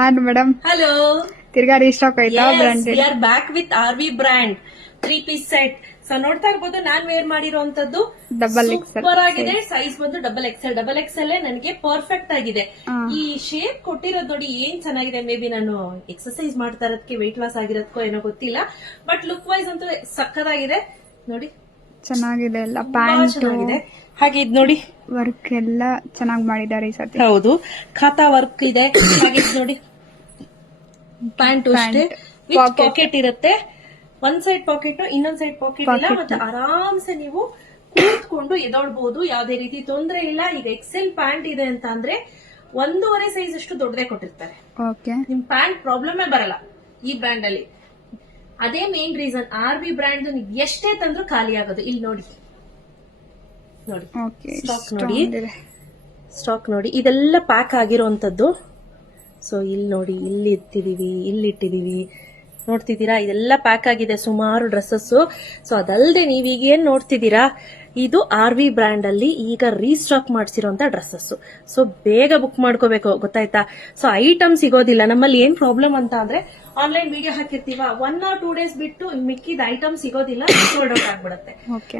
ಹಾನ್ madam, hello, ತಿರ್ಗಾ restock ಆಯ್ತಾ? Branded we are back with RV brand 3-piece set. So ನೋಡ್ತಾ ಇರ್ಬೋದು, ನಾನ್ wear ಮಾಡಿರೋಂತದ್ದು double XL super ಆಗಿದೆ. Size ಬಂದು ಡಬಲ್ ಎಕ್ಸೆಲ್ ನನಗೆ ಪರ್ಫೆಕ್ಟ್ ಆಗಿದೆ. ಈ ಶೇಪ್ ಕೊಟ್ಟಿರೋದು ನೋಡಿ ಏನ್ ಚೆನ್ನಾಗಿದೆ. ಮೇ ಬಿ ನಾನು ಎಕ್ಸರ್ಸೈಸ್ ಮಾಡ್ತಾ ಇರೋದಕ್ಕೆ ವೆಯ್ಟ್ ಲಾಸ್ ಆಗಿರೋದಕ್ಕೋ ಏನೋ ಗೊತ್ತಿಲ್ಲ, ಬಟ್ ಲುಕ್ ವೈಸ್ ಅಂತೂ ಸಕ್ಕದಾಗಿದೆ. ನೋಡಿ ಚೆನ್ನಾಗಿದೆ, ಎಲ್ಲ ಪ್ಯಾಂಟ್ ಚೆನ್ನಾಗಿದೆ. ಹಾಗೆ ಇದು ನೋಡಿ, ವರ್ಕ್ ಎಲ್ಲ ಚೆನ್ನಾಗಿ ಮಾಡಿದ್ದಾರೆ ಈ ಸತಿ. ಹೌದು, ಖಾತಾ ವರ್ಕ್ ಇದೆ. ಹಾಗೆ ಇದು ನೋಡಿ, ಪ್ಯಾಂಟ್ ಅಷ್ಟೇ ವಿತ್ ಪಾಕೆಟ್ ಇರುತ್ತೆ. ಒಂದ್ ಸೈಡ್ ಪಾಕೆಟ್, ಇನ್ನೊಂದ್ ಸೈಡ್ ಪಾಕೆಟ್ ಇಲ್ಲ. ಮತ್ತೆ ಆರಾಮ್ಸೆ ನೀವು ಕೂತ್ಕೊಂಡು ಎದೊಳ್ಬಹುದು, ಯಾವ್ದೇ ರೀತಿ ತೊಂದರೆ ಇಲ್ಲ. ಈಗ ಎಕ್ಸೆಲ್ ಪ್ಯಾಂಟ್ ಇದೆ ಅಂತ ಅಂದ್ರೆ 1.5 ಸೈಜ್ ಅಷ್ಟು ದೊಡ್ಡದೇ ಕೊಟ್ಟಿರ್ತಾರೆ. ನಿಮ್ ಪ್ಯಾಂಟ್ ಪ್ರಾಬ್ಲಮ್ ಬರಲ್ಲ ಈ ಬ್ರ್ಯಾಂಡ್ ಅಲ್ಲಿ. ಅದೇ ಮೇನ್ ರೀಸನ್ RV ಬ್ರ್ಯಾಂಡ್ ನೀವು ಎಷ್ಟೇ ತಂದ್ರೂ ಖಾಲಿ ಆಗೋದು. ಇಲ್ಲಿ ನೋಡಿ, ಸ್ಟಾಕ್ ನೋಡಿ, ಇದೆಲ್ಲ ಪ್ಯಾಕ್ ಆಗಿರೋಂಥದ್ದು. ಸೊ ಇಲ್ಲಿ ನೋಡಿ, ಇಲ್ಲಿ ಇಟ್ಟಿದೀವಿ ನೋಡ್ತಿದ್ದೀರಾ, ಇದೆಲ್ಲ ಪ್ಯಾಕ್ ಆಗಿದೆ, ಸುಮಾರು ಡ್ರೆಸ್ಸಸ್. ಸೊ ಅದಲ್ಲದೆ ನೀವೀಗ ಏನ್ ನೋಡ್ತಿದ್ದೀರಾ, ಇದು RV ಬ್ರ್ಯಾಂಡ್ ಅಲ್ಲಿ ಈಗ ರೀಸ್ಟಾಕ್ ಮಾಡಿಸಿರೋಂತ ಡ್ರೆಸ್ಸಸ್. ಸೊ ಬೇಗ ಬುಕ್ ಮಾಡ್ಕೋಬೇಕು, ಗೊತ್ತಾಯ್ತಾ? ಸೊ ಐಟಮ್ ಸಿಗೋದಿಲ್ಲ ನಮ್ಮಲ್ಲಿ. ಏನ್ ಪ್ರಾಬ್ಲಮ್ ಅಂತ ಅಂದ್ರೆ, ಆನ್ಲೈನ್ ವಿಡಿಯೋ ಹಾಕಿರ್ತೀವ, 1 or 2 days ಬಿಟ್ಟು ಮಿಕ್ಕಿದ ಐಟಮ್ ಸಿಗೋದಿಲ್ಲ, ಸೋಲ್ಡ್ ಔಟ್ ಆಗ್ಬಿಡುತ್ತೆ.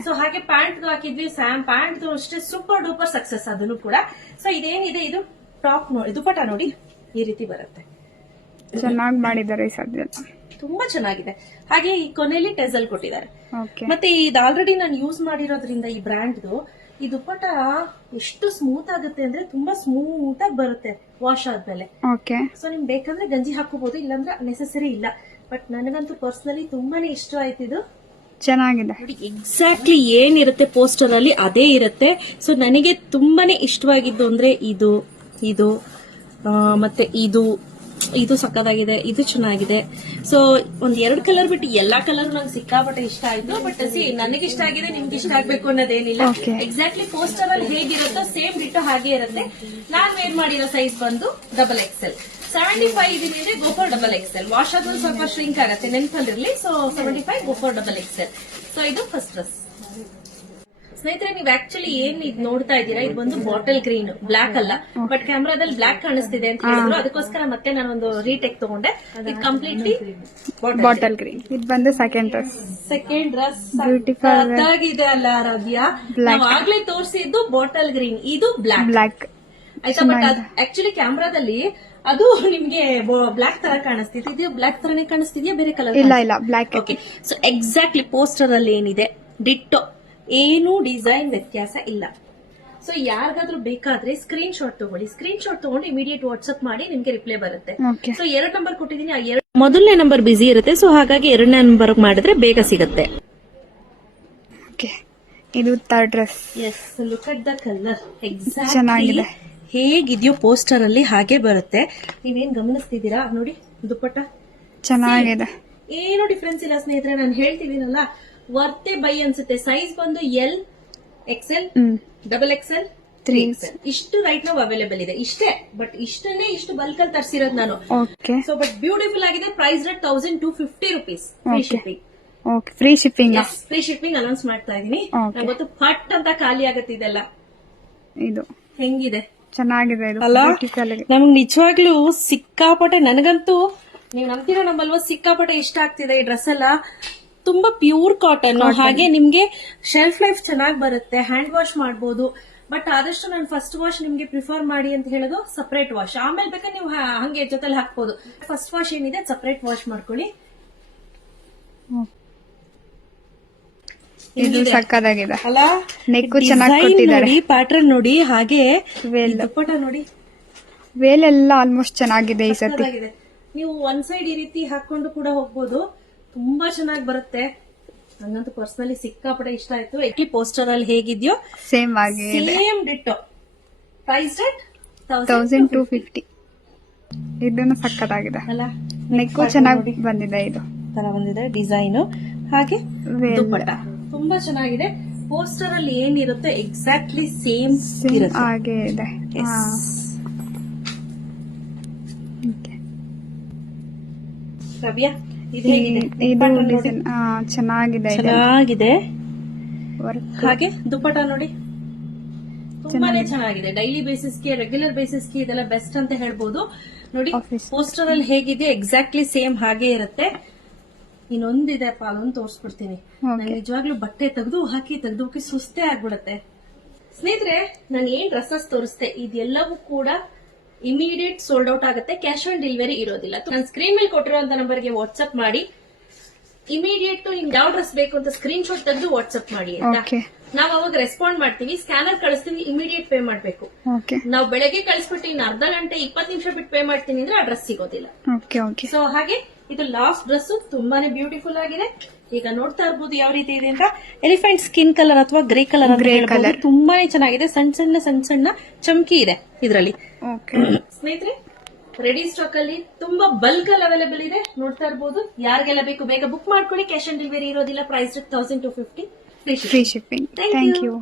ಸೊ ಹಾಗೆ ಪ್ಯಾಂಟ್ ಹಾಕಿದ್ವಿ, ಪ್ಯಾಂಟ್ ಅಷ್ಟೇ ಸೂಪರ್ ಡೂಪರ್ ಸಕ್ಸಸ್ ಅದನ್ನು ಕೂಡ. ಸೊ ಇದೇನಿದೆ, ಇದು ಟಾಪ್ ನೋಡಿ, ದುಪಟ ನೋಡಿ, ಈ ರೀತಿ ಬರುತ್ತೆ. ಚೆನ್ನಾಗಿ ಮಾಡಿದ್ದಾರೆ ಸದ್ಯ, ತುಂಬಾ ಚೆನ್ನಾಗಿದೆ. ಹಾಗೆ ಈ ಕೊನೆಯಲ್ಲಿ ಟೆಸಲ್ ಕೊಟ್ಟಿದ್ದಾರೆ. ಮತ್ತೆ ಇದು ಆಲ್ರೆಡಿ ನಾನು ಯೂಸ್ ಮಾಡಿರೋದ್ರಿಂದ ಈ ಬ್ರ್ಯಾಂಡ್ದು ಈ ದುಪ್ಪಟ ಎಷ್ಟು ಸ್ಮೂತ್ ಆಗುತ್ತೆ ಅಂದ್ರೆ ತುಂಬಾ ಸ್ಮೂತ್ ಆಗಿ ಬರುತ್ತೆ ವಾಶ್ ಆದ್ಮೇಲೆ. ಸೊ ನಿಮ್ಗೆ ಬೇಕಂದ್ರೆ ಗಂಜಿ ಹಾಕೋಬಹುದು, ಇಲ್ಲಾಂದ್ರೆ ನೆಸೆಸರಿ ಇಲ್ಲ. ಬಟ್ ನನಗಂತೂ ಪರ್ಸನಲಿ ತುಂಬಾನೇ ಇಷ್ಟ ಆಯ್ತು. ಇದು ಚೆನ್ನಾಗಿದೆ. ಎಕ್ಸಾಕ್ಟ್ಲಿ ಏನಿರುತ್ತೆ ಪೋಸ್ಟರ್ ಅಲ್ಲಿ ಅದೇ ಇರುತ್ತೆ. ಸೊ ನನಗೆ ತುಂಬಾನೇ ಇಷ್ಟವಾಗಿದ್ದು ಅಂದ್ರೆ ಇದು ಮತ್ತೆ ಇದು ಸಕ್ಕದಾಗಿದೆ, ಇದು ಚೆನ್ನಾಗಿದೆ. ಸೊ ಒಂದ್ 2 ಕಲರ್ ಬಿಟ್ಟು ಎಲ್ಲಾ ಕಲರ್ ನಂಗೆ ಸಿಕ್ಕಾಪಟ್ಟೆ ಇಷ್ಟ ಆಯ್ತು. ಬಟ್ ನನಗೆ ಇಷ್ಟ ಆಗಿದೆ, ನಿಮ್ಗೆ ಇಷ್ಟ ಆಗ್ಬೇಕು ಅನ್ನೋದೇನಿಲ್ಲ. ಎಕ್ಸಾಕ್ಟ್ಲಿ ಪೋಸ್ಟರ್ ಅಲ್ಲಿ ಹೇಗಿರುತ್ತೋ ಸೇಮ್ ಬಿಟ್ಟು ಹಾಗೆ ಇರುತ್ತೆ. ನಾನ್ ವೇರ್ ಮಾಡಿರೋ ಸೈಜ್ ಬಂದು XXL 75 ಇದೀನಿ, ಗೋ ಫಾರ್ XXL. ವಾಶ್ ಆದ್ಮೇಲೆ ಸ್ವಲ್ಪ ಶ್ರಿಂಕ್ ಆಗುತ್ತೆ, ನೆನಪಲ್ಲಿರ್ಲಿ. So 75 go for XXL. So ಇದು ಫಸ್ಟ್ ಡ್ರೆಸ್. ಸ್ನೇಹಿತರೆ, ನೀವು ಆಕ್ಚುಲಿ ಏನ್ ಇದು ನೋಡ್ತಾ ಇದ್ದೀರಾ, ಇದು ಬಂದು ಬಾಟಲ್ ಗ್ರೀನ್, ಬ್ಲಾಕ್ ಅಲ್ಲ. ಬಟ್ ಕ್ಯಾಮ್ರಾದಲ್ಲಿ ಬ್ಲಾಕ್ ಕಾಣಿಸ್ತಿದೆ ಅಂತ ಹೇಳಿದ್ರು, ಅದಕ್ಕೋಸ್ಕರ ಮತ್ತೆ ನಾನೊಂದು ರೀಟೇಕ್ ತಗೊಂಡೆ. ಇದು ಕಂಪ್ಲೀಟ್ಲಿ ಬಾಟಲ್ ಗ್ರೀನ್. ಇದು ಬಂದು ಸೆಕೆಂಡ್ ಡ್ರೆಸ್ ಆಗಿದೆ ಅಲ್ಲ ರವ್ಯಾ? ನಾವು ಆಗ್ಲೇ ತೋರಿಸಿದ್ದು ಬಾಟಲ್ ಗ್ರೀನ್, ಇದು ಬ್ಲಾಕ್ ಆಯ್ತಾ? ಬಟ್ ಆಕ್ಚುಲಿ ಕ್ಯಾಮ್ರಾದಲ್ಲಿ ಅದು ನಿಮ್ಗೆ ಬ್ಲಾಕ್ ತರ ಕಾಣಿಸ್ತಿದೆ, ಇದು ಬ್ಲಾಕ್ ತರನೇ ಕಾಣಿಸ್ತಿದ್ಯಾ, ಬೇರೆ ಕಲರ್? ಇಲ್ಲ, black. Okay, so exactly poster ಅಲ್ಲಿ ಏನಿದೆ ಡಿಟ್ಟೋ, ಏನು ಡಿಸೈನ್ ವ್ಯತ್ಯಾಸ ಇಲ್ಲ. ಸೊ ಯಾರಿಗಾದ್ರೂ ಬೇಕಾದ್ರೆ ಸ್ಕ್ರೀನ್ ಶಾಟ್ ತಗೊಳ್ಳಿ. ಸ್ಕ್ರೀನ್ ಶಾಟ್ ತಗೊಂಡು ಇಮಿಡಿಯೇಟ್ ವಾಟ್ಸ್ಆಪ್ ಮಾಡಿ, ನಿಮ್ಗೆ ರಿಪ್ಲೈ ಬರುತ್ತೆ. ಸೊ 2 ನಂಬರ್ ಕೊಟ್ಟಿದ್ದೀನಿ, ಮೊದಲನೇ ನಂಬರ್ ಬಿಸಿ ಇರುತ್ತೆ. ಸೊ ಹಾಗಾಗಿ 2ನೇ ನಂಬರ್ ಮಾಡಿದ್ರೆ ಬೇಗ ಸಿಗುತ್ತೆ. ಇದು third dress. Yes, look at the colour. Exactly ಹೇಗಿದೆಯೋ ಪೋಸ್ಟರ್ ಅಲ್ಲಿ ಹಾಗೆ ಬರುತ್ತೆ. ನೀವೇನ್ ಗಮನಿಸ್ತಿದ್ದೀರಾ ನೋಡಿ, ದುಪ್ಪಟ್ಟ ಚೆನ್ನಾಗಿದೆ, ಏನು ಡಿಫ್ರೆನ್ಸ್ ಇಲ್ಲ ಸ್ನೇಹಿತರೆ. ನಾನು ಹೇಳ್ತಿದ್ದೀನಲ್ಲ, ವರ್ತೆ ಬೈ ಅನ್ಸುತ್ತೆ. ಸೈಜ್ ಬಂದು L, XL, XXL, 3XL ಇಷ್ಟು ರೈಟ್ ನಾವು ಅವೈಲೇಬಲ್ ಇದೆ. ಇಷ್ಟೇ, ಬಟ್ ಇಷ್ಟನ್ನೇ ಇಷ್ಟು ಬಲ್ಕ್ ಅಲ್ಲಿ ತರಿಸಿರೋದು ನಾನು. ಸೊ ಬಟ್ ಬ್ಯೂಟಿಫುಲ್ ಆಗಿದೆ. Price rate 1250 rupees. Free shipping. Free shipping announce ಮಾಡ್ತಾ ಇದೀನಿ. ಗೊತ್ತು, ಫಟ್ ಅಂತ ಖಾಲಿ ಆಗುತ್ತೆ ಇದೆಲ್ಲ. ಇದು ಹೆಂಗಿದೆ, ಚೆನ್ನಾಗಿದೆ ಅಲ್ಲ? ನಮ್ಗೆ ನಿಜವಾಗ್ಲೂ ಸಿಕ್ಕಾಪಟ್ಟೆ, ನನಗಂತೂ ನೀವು ನಂಬ್ತೀರಾ ನಂಬಲ್ವಾ, ಸಿಕ್ಕಾಪಟ್ಟೆ ಇಷ್ಟ ಆಗ್ತಿದೆ ಈ ಡ್ರೆಸ್ ಎಲ್ಲ. ತುಂಬಾ ಪ್ಯೂರ್ ಕಾಟನ್. ಹಾಗೆ ನಿಮ್ಗೆ ಶೆಲ್ಫ್ ಲೈಫ್ ಚೆನ್ನಾಗಿ ಬರುತ್ತೆ, ಹ್ಯಾಂಡ್ ವಾಶ್ ಮಾಡಬಹುದು. ಬಟ್ ಆದಷ್ಟು ನಾನು ಫಸ್ಟ್ ವಾಶ್ ನಿಮ್ಗೆ ಪ್ರಿಫರ್ ಮಾಡಿ ಅಂತ ಹೇಳೋದು, ಸಪರೇಟ್ ವಾಶ್. ಆಮೇಲೆ ಬೇಕಾದ್ರೆ ನೀವು ಹಂಗೆ ಜೊತೆಲಿ ಹಾಕ್ಬೋದು. ಫಸ್ಟ್ ವಾಶ್ ಏನಿದೆ ಸಪರೇಟ್ ವಾಶ್ ಮಾಡ್ಕೊಳ್ಳಿ. ಇದು ಸಕ್ಕದಾಗಿದೆ ಅಲ್ಲ? ನೆಕ್ ಚೆನ್ನಾಗಿ ಕೊಟ್ಟಿದ್ದಾರೆ, ಪ್ಯಾಟರ್ನ್ ನೋಡಿ. ಹಾಗೆ ದುಪ್ಪಟ ನೋಡಿ, ವೇಲೆಲ್ಲ ಆಲ್ಮೋಸ್ಟ್ ಚೆನ್ನಾಗಿದೆ ಈ ಸತಿ. ನೀವು ಒಂದ್ ಸೈಡ್ ಈ ರೀತಿ ಹಾಕೊಂಡು ಕೂಡ ಹೋಗ್ಬೋದು, ತುಂಬಾ ಚೆನ್ನಾಗಿ ಬರುತ್ತೆ. ನಂಗಂತೂ ಪರ್ಸನಲಿ ಸಿಕ್ಕಾಪಟ್ಟೆ ಇಷ್ಟ ಆಯ್ತು. ಎಕ್ಕಿ ಪೋಸ್ಟರ್ ಅಲ್ಲಿ ಹೇಗಿದ್ಯೋ ಸೇಮ್ ಆಗಿ ಸೇಮ್ ಡಿಟ್ಟೋ. Price rate 1250. ಇದನ್ನು ಸಕ್ಕತ್ತಾಗಿದೆ ಅಲ್ಲ? ನೆಕ್ಕು ಚೆನ್ನಾಗಿ ಬಂದಿದೆ, ಇದು ತರ ಬಂದಿದೆ ಡಿಸೈನ್. ಹಾಗೆ ದುಪ್ಪಟ್ಟ ತುಂಬಾ ಚೆನ್ನಾಗಿದೆ. ಪೋಸ್ಟರ್ ಅಲ್ಲಿ ಏನಿರುತ್ತೆ ಎಕ್ಸಾಕ್ಟ್ಲಿ ಸೇಮ್ ಹಾಗೆ ಇದೆ. ರವ್ಯಾ, ಇದು ಚೆನ್ನಾಗಿದೆ. ಹಾಗೆ ದುಪ್ಪಟ ನೋಡಿ, ತುಂಬಾನೇ ಚೆನ್ನಾಗಿದೆ. ಡೈಲಿ ಬೇಸಿಸ್ಗೆ, ರೆಗ್ಯುಲರ್ ಬೇಸಿಸ್ಗೆ ಇದೆಲ್ಲ ಬೆಸ್ಟ್ ಅಂತ ಹೇಳ್ಬೋದು. ನೋಡಿ Office. ಪೋಸ್ಟರ್ ಅಲ್ಲಿ ಹೇಗಿದೆ ಎಕ್ಸಾಕ್ಟ್ಲಿ ಸೇಮ್ ಹಾಗೆ ಇರುತ್ತೆ. ಇನ್ನೊಂದಿದೆ ಅಪ್ಪ, ಅದೊಂದು ತೋರಿಸ್ಬಿಡ್ತೀನಿ. ನಾನು ನಿಜವಾಗ್ಲೂ ಬಟ್ಟೆ ತೆಗೆದು ಹಾಕಿ ಸುಸ್ತೇ ಆಗ್ಬಿಡತ್ತೆ. ಸ್ನೇಹಿತರೆ, ನಾನು ಏನ್ ಡ್ರೆಸ್ಸಸ್ ತೋರಿಸ್ತೆ ಇದೆಲ್ಲವೂ ಕೂಡ ಇಮಿಡಿಯೇಟ್ ಸೋಲ್ಡ್ ಔಟ್ ಆಗುತ್ತೆ. ಕ್ಯಾಶ್ ಆನ್ ಡೆಲಿವರಿ ಇರೋದಿಲ್ಲ. ನಾನು ಸ್ಕ್ರೀನ್ ಮೇಲೆ ಕೊಟ್ಟಿರುವಂತ ನಂಬರ್ಗೆ ವಾಟ್ಸ್ಆಪ್ ಮಾಡಿ ಇಮಿಡಿಯೇಟ್ ನಿಮ್ಗೆ ಯಾವ ಡ್ರೆಸ್ ಬೇಕು ಅಂತ ಸ್ಕ್ರೀನ್ ಶಾಟ್ ತೆಗೆದು ವಾಟ್ಸ್ಆಪ್ ಮಾಡಿ ಆಯ್ತಾ. ಓಕೆ ನಾವು ಅವಾಗ ರೆಸ್ಪಾಂಡ್ ಮಾಡ್ತೀವಿ, ಸ್ಕ್ಯಾನರ್ ಕಳಿಸ್ತೀವಿ, ಇಮಿಡಿಯೇಟ್ ಪೇ ಮಾಡ್ಬೇಕು. ಓಕೆ ನಾವು ಬೆಳಗ್ಗೆ ಕಳಿಸ್ಬಿಟ್ಟು ಇನ್ನು ಅರ್ಧ ಗಂಟೆ 20 ನಿಮಿಷ ಬಿಟ್ಟು ಪೇ ಮಾಡ್ತೀನಿ ಅಂದ್ರೆ ಆ ಡ್ರೆಸ್ ಸಿಗೋದಿಲ್ಲ. ಓಕೆ ಓಕೆ ಸೊ ಹಾಗೆ ಇದು ಲಾಸ್ಟ್ ಡ್ರೆಸ್ ತುಂಬಾನೇ ಬ್ಯೂಟಿಫುಲ್ ಆಗಿದೆ. ಈಗ ನೋಡ್ತಾ ಇರ್ಬೋದು ಯಾವ ರೀತಿ ಇದೆ ಅಂತ. ಎಲಿಫೆಂಟ್ ಸ್ಕಿನ್ ಕಲರ್ ಅಥವಾ ಗ್ರೇ ಕಲರ್ Grey colour. ತುಂಬಾನೇ ಚೆನ್ನಾಗಿದೆ. ಸಣ್ಣ ಸಣ್ಣ ಚಮಕಿ ಇದೆ ಇದರಲ್ಲಿ. ಓಕೆ ಸ್ನೇಹಿತರೆ, ರೆಡಿ ಸ್ಟಾಕ್ ಅಲ್ಲಿ ತುಂಬಾ ಬಲ್ಕ್ ಅಲ್ಲಿ ಅವೈಲೇಬಲ್ ಇದೆ. ನೋಡ್ತಾ ಇರ್ಬೋದು. ಯಾರಿಗೆಲ್ಲ ಬೇಕು ಬೇಗ ಬುಕ್ ಮಾಡ್ಕೊಳ್ಳಿ. ಕ್ಯಾಶ್ ಆನ್ ಡೆಲಿವರಿ ಇರೋದಿಲ್ಲ. Price 1250. Free shipping. Thank thank you. You.